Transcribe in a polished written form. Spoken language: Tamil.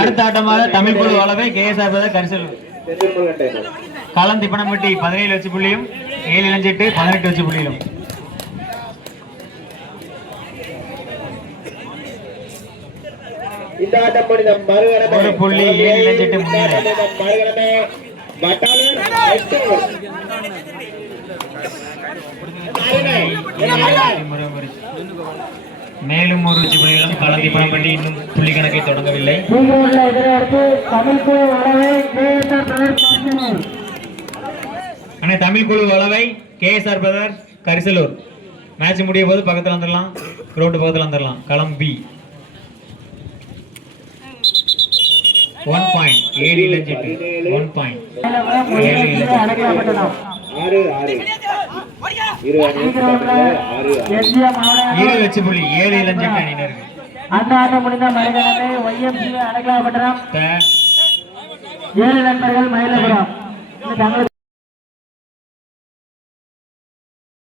அடுத்த ஆட்டமாக தமிழ் குழு வளவை கேஎஸ்ஆர் கரிசல் களம் திப்பனம்பட்டி 17 வச்சு புள்ளியும் 7 இளஞ்சிட்டு 18 வச்சு புள்ளியிலும். ஒரு புள்ளி 7 இளஞ்சிட்டு முன்னிலை. மேலும் ஒரு வச்சு புள்ளிகளும் களம் திப்பனம்பட்டி இன்னும் புள்ளி கணக்கை தொடங்கவில்லை. தமிழ் குழு Valavai KSR brother Karisalur. Match முடிய போது பக்கத்தில் வந்துடலாம், கிரவுண்ட் பக்கத்தில் வந்துடலாம். களம் பி 1 பாயிண்ட் 7 இளஞ்சிட்டு 1 பாயிண்ட் 7 வச்சு புள்ளி 7 இளஞ்சிட்டு அணியினருக்கு. அந்த ஆட்டம் முடிந்த மலைகளமே ஒய்எம்சி அடக்கலாப்பட்டனம் 7 நண்பர்கள் மயிலபுரம் தங்களது